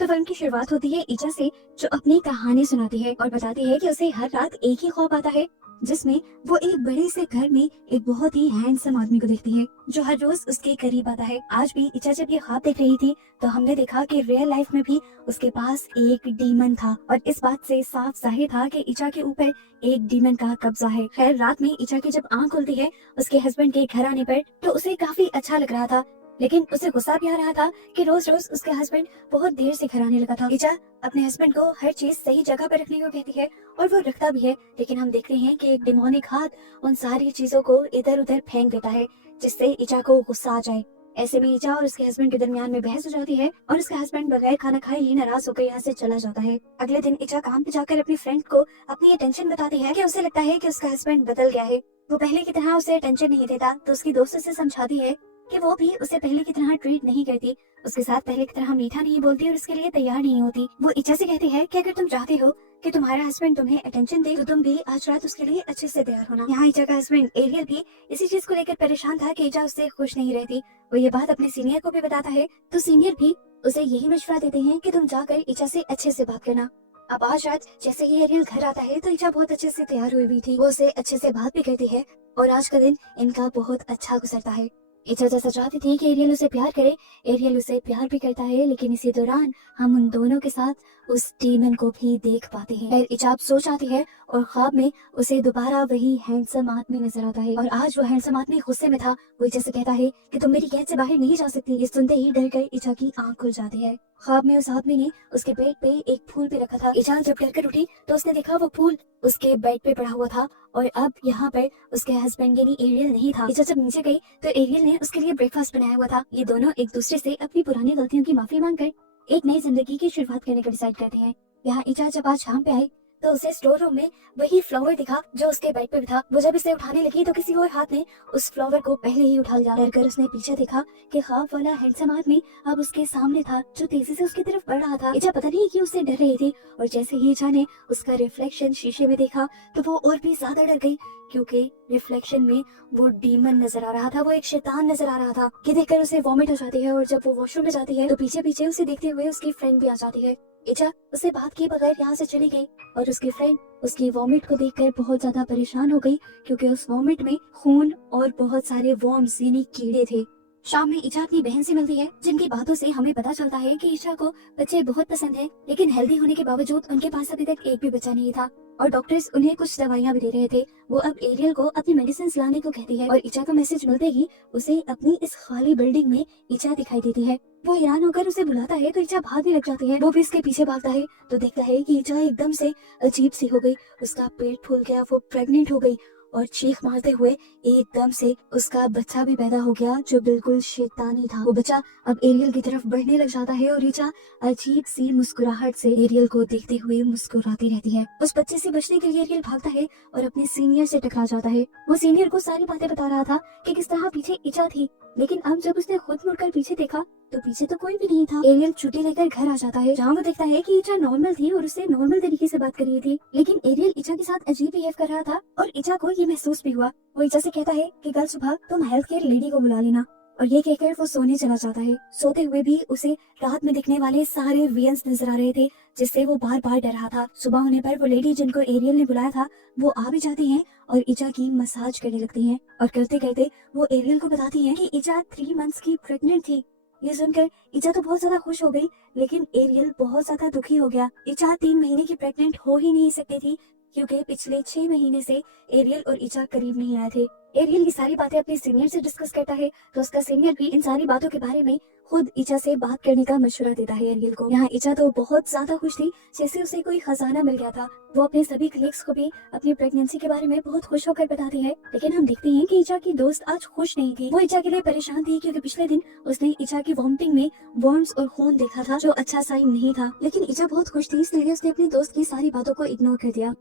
तो फिल्म की शुरुआत होती है ईचा से, जो अपनी कहानी सुनाती है और बताती है कि उसे हर रात एक ही ख्वाब आता है, जिसमें वो एक बड़े से घर में एक बहुत ही हैंडसम आदमी को देखती है जो हर रोज उसके करीब आता है। आज भी ईचा जब ये ख्वाब देख रही थी तो हमने देखा कि रियल लाइफ में भी उसके पास एक डीमन था और इस बात से साफ जाहिर था कि ईचा के ऊपर एक डीमन का कब्जा है। खैर, रात में ईचा की जब आंख खुलती है उसके हस्बैंड के घर आने पर, तो उसे काफी अच्छा लग रहा था, लेकिन उसे गुस्सा भी आ रहा था कि रोज रोज उसका हस्बैंड बहुत देर से घर आने लगा था। ईचा अपने हस्बैंड को हर चीज सही जगह पर रखने को कहती है और वो रखता भी है, लेकिन हम देखते हैं कि एक डिमोनिक हाथ उन सारी चीजों को इधर उधर फेंक देता है, जिससे ईचा को गुस्सा आ जाए। ऐसे में ईचा और उसके हस्बैंड के दरमियान में बहस हो जाती है और उसका हस्बैंड बगैर खाना खाए ही नाराज होकर यहाँ से चला जाता है। अगले दिन ईचा काम पे जाकर अपनी फ्रेंड को अपनी ये टेंशन बताती है कि उसे लगता है कि उसका हस्बैंड बदल गया है, वो पहले की तरह उसे टेंशन नहीं देता। तो उसकी दोस्त उसे समझाती है कि वो भी उसे पहले की तरह ट्रीट नहीं करती, उसके साथ पहले की तरह मीठा नहीं बोलती और उसके लिए तैयार नहीं होती। वो ईचा से कहती है कि अगर तुम चाहते हो कि तुम्हारा हस्बैंड तुम्हें अटेंशन दे तो तुम भी आज रात उसके लिए अच्छे से तैयार होना। यहाँ ईचा का हस्बैंड एरियल भी इसी चीज को लेकर परेशान था कि ईचा उससे खुश नहीं रहती। वो ये बात अपने सीनियर को भी बताता है, तो सीनियर भी उसे यही मशवरा देते हैं कि तुम जाकर ईचा से अच्छे से बात करना। अब आज रात जैसे ही एरियल घर आता है तो ईचा बहुत अच्छे से तैयार हुई भी थी, वो उसे अच्छे से बात भी करती है और आज का दिन इनका बहुत अच्छा गुजरता है। ईचा जैसा चाहती थी कि एरियल उसे प्यार करे, एरियल उसे प्यार भी करता है, लेकिन इसी दौरान हम उन दोनों के साथ उस डीमन को भी देख पाते हैं। फिर ईचा सो जाती है और ख्वाब में उसे दोबारा वही हैंडसम आदमी नजर आता है और आज वो हैंडसम आदमी गुस्से में था। वो ईचा से कहता है कि तुम मेरी कैद से बाहर नहीं जा सकती। ये सुनते ही डर कर ईचा की आंख खुल जाती है। ख्वाब में उस आदमी ने उसके पेट पे एक फूल पे रखा था। ईचा जब डर कर उठी तो उसने देखा वो फूल उसके बेड पे पड़ा हुआ था और अब यहाँ पर उसके हस्बैंड यानी एरियल नहीं था। ईचा जब नीचे गई तो एरियल ने उसके लिए ब्रेकफास्ट बनाया हुआ था। ये दोनों एक दूसरे से अपनी पुरानी गलतियों की माफी मांगकर एक नई जिंदगी की शुरुआत करने का डिसाइड करते हैं। यहाँ ईचा जब आज शाम पे आई तो उसे स्टोर रूम में वही फ्लावर दिखा जो उसके बेड पे था। वो जब इसे उठाने लगी तो किसी और हाथ ने उस फ्लावर को पहले ही उठा लिया। डरकर उसने पीछे देखा कि ख्वाब वाला हैंडसम आदमी अब उसके सामने था, जो तेजी से उसकी तरफ बढ़ रहा था। ईचा पता नहीं क्यों उससे डर रही थी और जैसे ही ईचा ने उसका रिफ्लेक्शन शीशे में देखा तो वो और भी ज्यादा डर गई, क्योंकि रिफ्लेक्शन में वो डीमन नजर आ रहा था, वो एक शैतान नजर आ रहा था। कि देखकर उसे वॉमिट हो जाती है और जब वो वॉशरूम में जाती है तो पीछे पीछे उसे देखते हुए उसकी फ्रेंड भी आ जाती है। ईचा उसे बात किए बगैर यहाँ से चली गई और उसकी फ्रेंड उसकी वॉमिट को देखकर बहुत ज्यादा परेशान हो गई, क्योंकि उस वॉमिट में खून और बहुत सारे वॉर्म्स यानी कीड़े थे। शाम में ईचा अपनी बहन से मिलती है, जिनकी बातों से हमें पता चलता है कि ईचा को बच्चे बहुत पसंद है, लेकिन हेल्दी होने के बावजूद उनके पास अभी तक एक भी बच्चा नहीं था और डॉक्टर्स उन्हें कुछ दवाइयां भी दे रहे थे। वो अब एरियल को अपनी मेडिसिन लाने को कहती है और ईचा का मैसेज मिलते ही उसे अपनी इस खाली बिल्डिंग में ईचा दिखाई देती है। वो हैरान होकर उसे बुलाता है तो ईचा भागने लग जाती है। वो भी इसके पीछे भागता है तो देखता है कि ईचा एकदम से अजीब सी हो गई, उसका पेट फूल गया, वो प्रेग्नेंट हो गई और चीख मारते हुए एकदम से उसका बच्चा भी पैदा हो गया, जो बिल्कुल शैतानी था। वो बच्चा अब एरियल की तरफ बढ़ने लग जाता है और रीचा अजीब सी मुस्कुराहट से एरियल को देखते हुए मुस्कुराती रहती है। उस बच्चे से बचने के लिए एरियल भागता है और अपने सीनियर से टकरा जाता है। वो सीनियर को सारी बातें बता रहा था कि किस तरह पीछे ईचा थी, लेकिन अब जब उसने खुद मुड़कर पीछे देखा तो पीछे तो कोई भी नहीं था। एरियल छुट्टी लेकर घर आ जाता है, जहाँ वो देखता है कि ईचा नॉर्मल थी और उससे नॉर्मल तरीके से बात कर रही थी, लेकिन एरियल ईचा के साथ अजीब बिहेव कर रहा था और ईचा को ये महसूस भी हुआ। वो ईचा से कहता है कि कल सुबह तुम हेल्थ केयर लेडी को बुला लेना, और ये कहकर वो सोने चला जाता है। सोते हुए भी उसे रात में दिखने वाले सारे वियंस नजर आ रहे थे, जिससे वो बार बार डर रहा था। सुबह होने पर वो लेडी जिनको एरियल ने बुलाया था वो आ भी जाती हैं और ईचा की मसाज करने लगती हैं और करते करते वो एरियल को बताती हैं कि ईचा 3 मंथ्स की प्रेग्नेंट थी। ये सुनकर ईचा तो बहुत ज्यादा खुश हो गई, लेकिन एरियल बहुत ज्यादा दुखी हो गया। ईचा 3 महीने की प्रेग्नेंट हो ही नहीं सकती थी, क्योंकि पिछले 6 महीने से एरियल और ईचा करीब नहीं आए थे। एरियल ये सारी बातें अपने सीनियर से डिस्कस करता है तो उसका सीनियर भी इन सारी बातों के बारे में खुद ईचा से बात करने का मशवरा देता है एरियल को। यहाँ ईचा तो बहुत ज्यादा खुश थी, जैसे उसे कोई खजाना मिल गया था। वो अपने सभी कलीग्स को भी अपनी प्रेगनेंसी के बारे में बहुत खुश होकर बताती है, लेकिन हम देखते हैं कि ईचा की दोस्त आज खुश नहीं थी। वो ईचा के लिए परेशान थी, क्योंकि पिछले दिन उसने ईचा की वॉमिटिंग में वर्म्स और खून देखा था, जो अच्छा साइन नहीं था। लेकिन ईचा बहुत खुश थी, इसलिए उसने अपनी दोस्त की सारी बातों को इग्नोर कर दिया।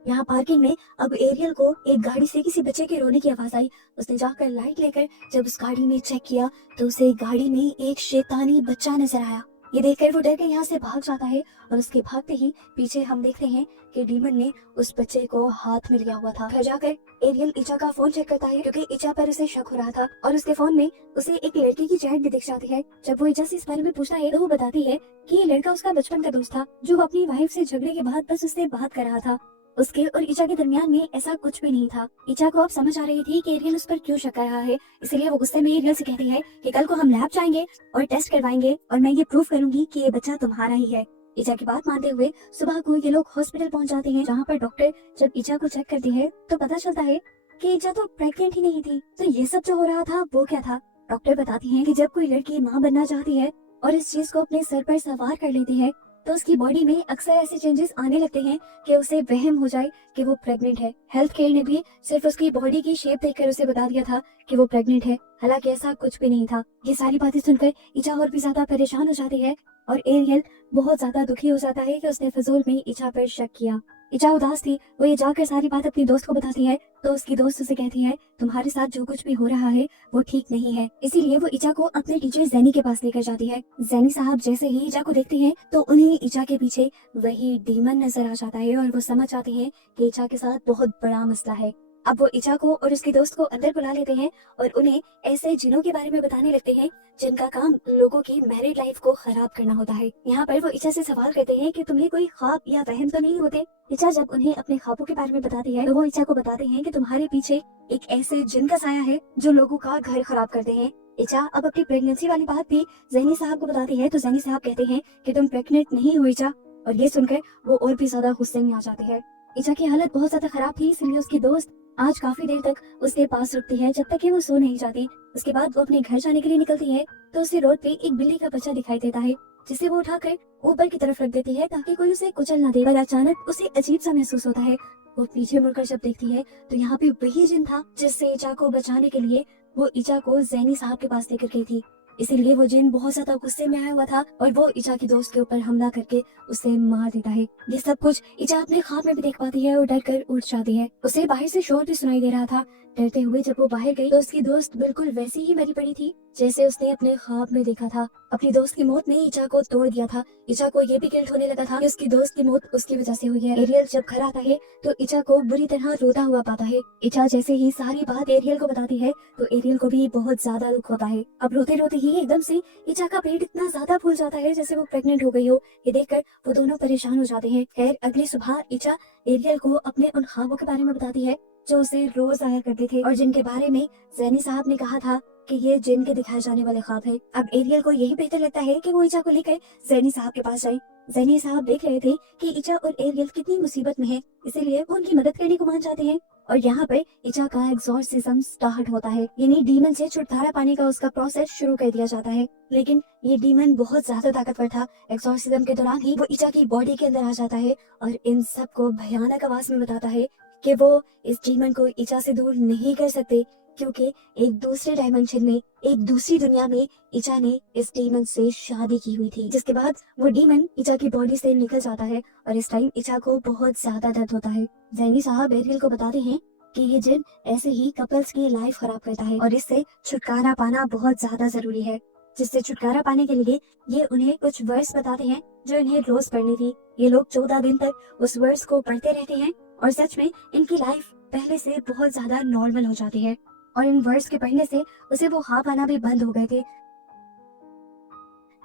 यहाँ पार्किंग में अब एरियल को एक गाड़ी से किसी बच्चे के रोने की आवाज आई। उसने जाकर लाइट लेकर जब उस गाड़ी में चेक किया तो उसे गाड़ी में एक शैतानी बच्चा नजर आया। ये देखकर वो डर के यहाँ से भाग जाता है और उसके भागते ही पीछे हम देखते हैं कि डीमन ने उस बच्चे को हाथ में लिया हुआ था। घर जाकर एरियल इचा का फोन चेक करता है क्योंकि इचा पर उसे शक हो रहा था और उसके फोन में उसे एक लड़की की चैट भी दिख जाती है। जब वो इचा से इस बारे में पूछता है तो वो बताती है कि ये लड़का उसका बचपन का दोस्त था जो वो अपनी वाइफ से झगड़े के बाद बस उससे बात कर रहा था। उसके और इचा के दरमियान में ऐसा कुछ भी नहीं था। इचा को अब समझ आ रही थी कि एरियल उस पर क्यों शक कर रहा है, इसलिए वो गुस्से में एरियल से कहती है कि कल को हम लैब जाएंगे और टेस्ट करवाएंगे और मैं ये प्रूफ करूंगी कि ये बच्चा तुम्हारा ही है। इचा की बात मानते हुए सुबह को ये लोग हॉस्पिटल पहुंच जाते हैं, जहाँ पर डॉक्टर जब इचा को चेक करती है तो पता चलता है कि इचा तो प्रेग्नेंट ही नहीं थी। तो ये सब जो हो रहा था वो क्या था? डॉक्टर बताती हैं कि जब कोई लड़की माँ बनना चाहती है और इस चीज को अपने सर पर सवार कर लेती है तो उसकी बॉडी में अक्सर ऐसे चेंजेस आने लगते हैं कि उसे वहम हो जाए कि वो प्रेग्नेंट है। हेल्थ केयर ने भी सिर्फ उसकी बॉडी की शेप देखकर उसे बता दिया था कि वो प्रेग्नेंट है, हालांकि ऐसा कुछ भी नहीं था। ये सारी बातें सुनकर इचा और भी ज्यादा परेशान हो जाती है और एरियल बहुत ज्यादा दुखी हो जाता है कि उसने फिजूल में इचा पर शक किया। इचा उदास थी, वो ये जाकर सारी बात अपनी दोस्त को बताती है तो उसकी दोस्त उसे कहती है तुम्हारे साथ जो कुछ भी हो रहा है वो ठीक नहीं है। इसीलिए वो इचा को अपने टीचर जैनी के पास लेकर जाती है। जैनी साहब जैसे ही इचा को देखते हैं तो उन्हें इचा के पीछे वही डीमन नजर आ जाता है और वो समझ जाते हैं कि इचा के साथ बहुत बड़ा मसला है। अब वो इचा को और उसकी दोस्त को अंदर बुला लेते हैं और उन्हें ऐसे जिनों के बारे में बताने लगते हैं जिनका काम लोगों की मैरिड लाइफ को खराब करना होता है। यहाँ पर वो इचा से सवाल करते हैं कि तुम्हें कोई ख्वाब या वहम तो नहीं होते? इचा जब उन्हें अपने ख्वाबों के बारे में बताती है तो वो इचा को बताते हैं कि तुम्हारे पीछे एक ऐसे जिन का साया है जो लोगों का घर खराब करते हैं। इचा अब अपनी प्रेगनेंसी वाली बात भी जैनी साहब को बताती है तो जैनी साहब कहते हैं कि तुम प्रेग्नेंट नहीं हो इचा, और ये सुनकर वो और भी ज्यादा गुस्से में आ जाती है। इचा की हालत बहुत ज्यादा खराब थी, इसलिए उसकी दोस्त आज काफी देर तक उसके पास रुकती है जब तक कि वो सो नहीं जाती। उसके बाद वो अपने घर जाने के लिए निकलती है तो उसे रोड पे एक बिल्ली का बच्चा दिखाई देता है जिसे वो उठाकर ऊपर की तरफ रख देती है ताकि कोई उसे कुचल ना दे। पर अचानक उसे अजीब सा महसूस होता है। वो पीछे मुड़कर जब देखती है तो यहाँ पे वही जिन था जिससे इचा को बचाने के लिए वो इचा को जैनी साहब के पास लेकर गई थी। इसीलिए वो जिन बहुत ज्यादा गुस्से में आया हुआ था और वो इचा की दोस्त के ऊपर हमला करके उसे मार देता है। ये सब कुछ इचा अपने ख्वाब में भी देख पाती है और डर कर उठ जाती है। उसे बाहर से शोर भी सुनाई दे रहा था। डरते हुए जब वो बाहर गई तो उसकी दोस्त बिल्कुल वैसी ही मरी पड़ी थी जैसे उसने अपने ख्वाब में देखा था। अपनी दोस्त की मौत ने इचा को तोड़ दिया था। इचा को ये भी गिल्ट होने लगा था कि उसकी दोस्त की मौत उसकी वजह से हुई है। एरियल जब घर आता है तो इचा को बुरी तरह रोता हुआ पाता है। इचा जैसे ही सारी बात एरियल को बताती है तो एरियल को भी बहुत ज्यादा दुख होता है। अब रोते रोते ही एकदम से इचा का पेट इतना ज्यादा फूल जाता है जैसे वो प्रेग्नेंट हो गई हो। ये देखकर वो दोनों परेशान हो जाते हैं। खैर अगली सुबह इचा एरियल को अपने उन ख्वाबों के बारे में बताती है जो उसे रोज आया करते थे और जिनके बारे में जैनी साहब ने कहा था कि ये जिन के दिखाए जाने वाले ख्वाब है। अब एरियल को यही बेहतर लगता है कि वो इचा को लेकर जैनी साहब के पास जाए। जैनी साहब देख रहे थे कि इचा और एरियल कितनी मुसीबत में है, इसीलिए वो उनकी मदद करने को मान जाते हैं और यहाँ पर इचा का एग्जॉर्सिज्म स्टार्ट होता है, यानी डीमन से छुटकारा पाने का उसका प्रोसेस शुरू कर दिया जाता है। लेकिन ये डीमन बहुत ज्यादा ताकतवर था। एग्जॉर्सिज्म के दौरान ही वो इचा की बॉडी के अंदर आ जाता है और इन सबको भयानक आवाज में बताता है कि वो इस डीमन को इचा से दूर नहीं कर सकते क्योंकि एक दूसरे डायमेंशन में, एक दूसरी दुनिया में इचा ने इस डीमन से शादी की हुई थी। जिसके बाद वो डीमन इचा की बॉडी से निकल जाता है और इस टाइम इचा को बहुत ज्यादा दर्द होता है। जैनी साहब एरियल को बताते हैं कि ये जिन ऐसे ही कपल्स की लाइफ खराब करता है और इससे छुटकारा पाना बहुत ज्यादा जरूरी है। जिससे छुटकारा पाने के लिए ये उन्हें कुछ वर्स बताते हैं जो इन्हें रोज पढ़नी थी। ये लोग 14 दिन तक उस वर्स को पढ़ते रहते हैं और सच में इनकी लाइफ पहले से बहुत ज्यादा नॉर्मल हो जाती है और इन वर्ड्स के पढ़ने से उसे वो ख्वाब आना भी बंद हो गए थे।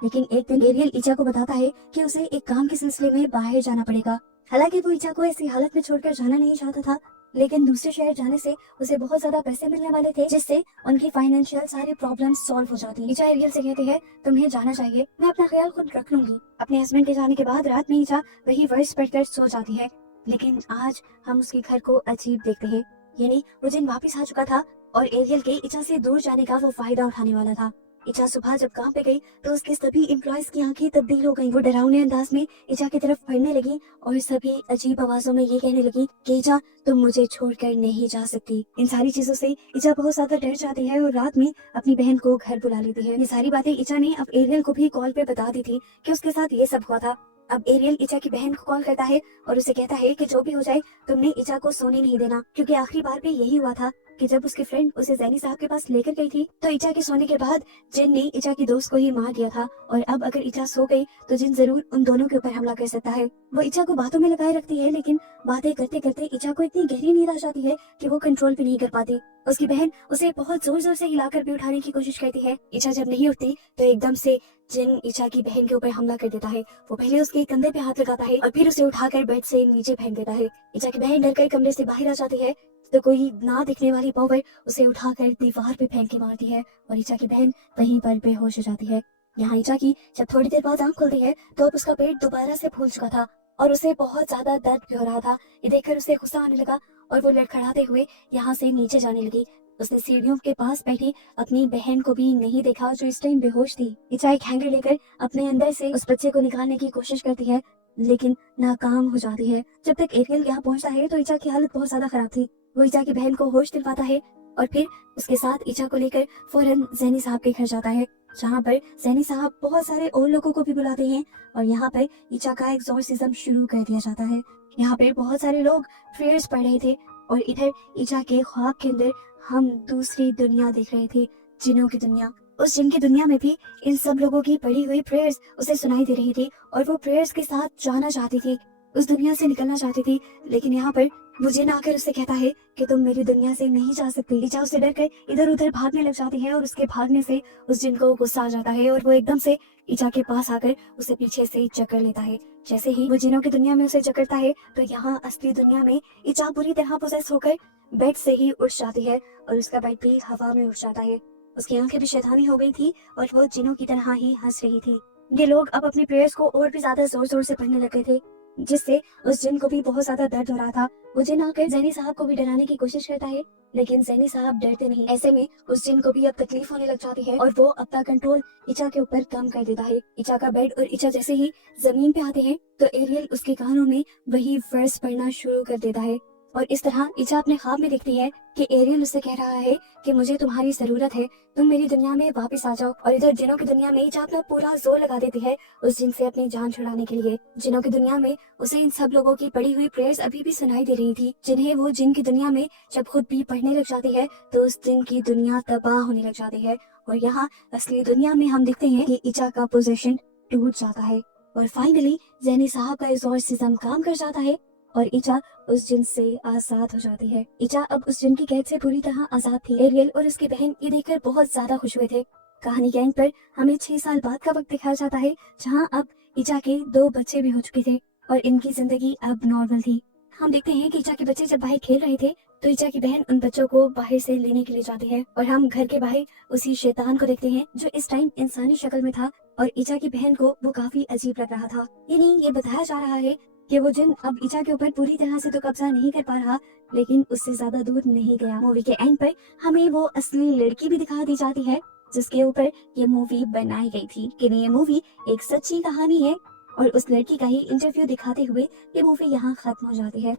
लेकिन एक दिन एरियल इचा को बताता है कि उसे एक काम के सिलसिले में बाहर जाना पड़ेगा। हालांकि वो इचा को ऐसी हालत में छोड़कर जाना नहीं चाहता था, लेकिन दूसरे शहर जाने से उसे बहुत ज्यादा पैसे मिलने वाले थे जिससे उनकी फाइनेंशियल सारी प्रॉब्लम्स सॉल्व हो जाती। इचा एरियल से कहती है तुम्हें जाना चाहिए, मैं अपना ख्याल खुद रख लूंगी। अपने हस्बैंड के जाने के बाद रात में इचा वही वर्ड्स पढ़कर सो जाती है। लेकिन आज हम उसके घर को अजीब देखते हैं, यानी वो जिन वापिस आ चुका था और एरियल के इचा से दूर जाने का वो फायदा उठाने वाला था। इचा सुबह जब काम पे गई तो उसके सभी एम्प्लॉयज की आंखें तब्दील हो गईं। वो डरावने अंदाज में इचा की तरफ बढ़ने लगी और सभी अजीब आवाजों में ये कहने लगी कि इचा तुम मुझे छोड़कर नहीं जा सकती। इन सारी चीजों से इचा बहुत ज्यादा डर जाती है और रात में अपनी बहन को घर बुला लेती है। ये सारी बातें इचा ने अब एरियल को भी कॉल पे बता दी थी कि उसके साथ ये सब हुआ था। अब एरियल इचा की बहन को कॉल करता है और उसे कहता है कि जो भी हो जाए तुमने इचा को सोने नहीं देना, क्योंकि आखिरी बार भी यही हुआ था कि जब उसकी फ्रेंड उसे जैनी साहब के पास लेकर गई थी तो इचा के सोने के बाद जिन ने इचा की दोस्त को ही मार दिया था, और अब अगर इचा सो गई तो जिन जरूर उन दोनों के ऊपर हमला कर सकता है। वो इचा को बातों में लगाए रखती है, लेकिन बातें करते करते इचा को इतनी गहरी नींद आ जाती है कि वो कंट्रोल भी नहीं कर पाती। उसकी बहन उसे बहुत जोर जोर से हिलाकर भी उठाने की कोशिश करती है। इचा जब नहीं उठती तो एकदम से जिन इचा की बहन के ऊपर हमला कर देता है। वो पहले उसके कंधे पे हाथ लगाता है और फिर उसे उठाकर बेड से नीचे फेंक देता है। इचा की बहन डरकर कमरे से बाहर आ जाती है तो कोई ना दिखने वाली पावर उसे उठाकर दीवार पे फेंक के मारती है और इचा की बहन वहीं पर बेहोश हो जाती है। यहाँ इचा की जब थोड़ी देर बाद आंख खुलती है तो अब उसका पेट दोबारा से फूल चुका था और उसे बहुत ज्यादा दर्द भी हो रहा था। ये देखकर उसे गुस्सा आने लगा और वो लड़खड़ाते हुए यहाँ से नीचे जाने लगी। उसने सीढ़ियों के पास बैठी अपनी बहन को भी नहीं देखा जो इस टाइम बेहोश थी। इचा एक हैंगर लेकर अपने अंदर से उस बच्चे को निकालने की कोशिश करती है, लेकिन नाकाम हो जाती है। जब तक एरियल यहाँ पहुंचता है तो इचा की हालत बहुत ज्यादा खराब थी। वो इचा की बहन को होश दिलवाता है और फिर उसके साथ इचा को लेकर फौरन जैनी साहब के घर जाता है, जहाँ पर जैनी साहब बहुत सारे और लोगों को भी बुलाते हैं और यहाँ पर इचा का एक्सॉर्सिज्म शुरू कर दिया जाता है। यहाँ पे बहुत सारे लोग प्रेयर्स पढ़ रहे थे और इधर इचा के ख्वाब के अंदर हम दूसरी दुनिया देख रहे थे, जिनों की दुनिया। उस जिन की दुनिया में भी इन सब लोगों की पढ़ी हुई प्रेयर्स उसे सुनाई दे रही थी और वो प्रेयर्स के साथ जाना चाहती थी, उस दुनिया से निकलना चाहती थी। लेकिन यहाँ पर वो जिन आकर उसे कहता है कि तुम मेरी दुनिया से नहीं जा सकती। इचा उससे डरकर इधर उधर भागने लग जाती है और उसके भागने से उस जिन को गुस्सा आ जाता है और वो एकदम से इचा के पास आकर उसे पीछे से जकड़ लेता है। जैसे ही वो जिनों की दुनिया में उसे जकड़ता है तो यहाँ असली दुनिया में इचा बुरी तरह पोसेस होकर बेड से ही उठ जाती है और उसका बेड भी हवा में उठ जाता है। उसकी आंखें भी शैतानी हो गई थी और वो जिनों की तरह ही हंस रही थी। ये लोग अब अपनी प्रेयर्स को और भी ज्यादा जोर जोर से पढ़ने लगे थे, जिससे उस जिन को भी बहुत ज्यादा दर्द हो रहा था। वो जिन आकर जैनी साहब को भी डराने की कोशिश करता है, लेकिन जैनी साहब डरते नहीं। ऐसे में उस जिन को भी अब तकलीफ होने लग जाती है और वो अपना कंट्रोल इचा के ऊपर कम कर देता है। इचा का बेड और इचा जैसे ही जमीन पे आते हैं तो एरियल उसके कानों में वही वर्स पढ़ना शुरू कर देता है और इस तरह इचा अपने ख्वाब में देखती है कि एरियल उससे कह रहा है कि मुझे तुम्हारी जरूरत है, तुम मेरी दुनिया में वापस आ जाओ। और इधर जिनों की दुनिया में इचा अपना पूरा जोर लगा देती है उस जिन से अपनी जान छुड़ाने के लिए। जिनों की दुनिया में उसे इन सब लोगों की पढ़ी हुई प्रेयर्स अभी भी सुनाई दे रही थी, जिन्हें वो जिन की दुनिया में जब खुद भी पढ़ने लग जाती है तो उस दिन की दुनिया तबाह होने लग जाती है। और यहाँ असली दुनिया में हम देखते हैं कि इचा का पोजीशन टूट जाता है और फाइनली जैनी साहब का एक्सॉर्सिज्म काम कर जाता है और इचा उस जिन से आजाद हो जाती है। इचा अब उस जिन की कैद से पूरी तरह आजाद थी। एरियल और उसकी बहन ये देखकर बहुत ज्यादा खुश हुए थे। कहानी के एंड पर हमें 6 साल बाद का वक्त दिखाया जाता है, जहाँ अब इचा के 2 बच्चे भी हो चुके थे और इनकी जिंदगी अब नॉर्मल थी। हम देखते हैं कि इचा के बच्चे जब बाहर खेल रहे थे तो इचा की बहन उन बच्चों को बाहर से लेने के लिए जाती है और हम घर के बाहर उसी शैतान को देखते हैं जो इस टाइम इंसानी शक्ल में था और इचा की बहन को वो काफी अजीब लग रहा था। यानी ये बताया जा रहा है कि वो जिन अब इचा के ऊपर पूरी तरह से तो कब्जा नहीं कर पा रहा, लेकिन उससे ज्यादा दूर नहीं गया। मूवी के एंड पर हमें वो असली लड़की भी दिखा दी जाती है जिसके ऊपर ये मूवी बनाई गई थी। कि ये मूवी एक सच्ची कहानी है और उस लड़की का ही इंटरव्यू दिखाते हुए ये मूवी यहाँ खत्म हो जाती है।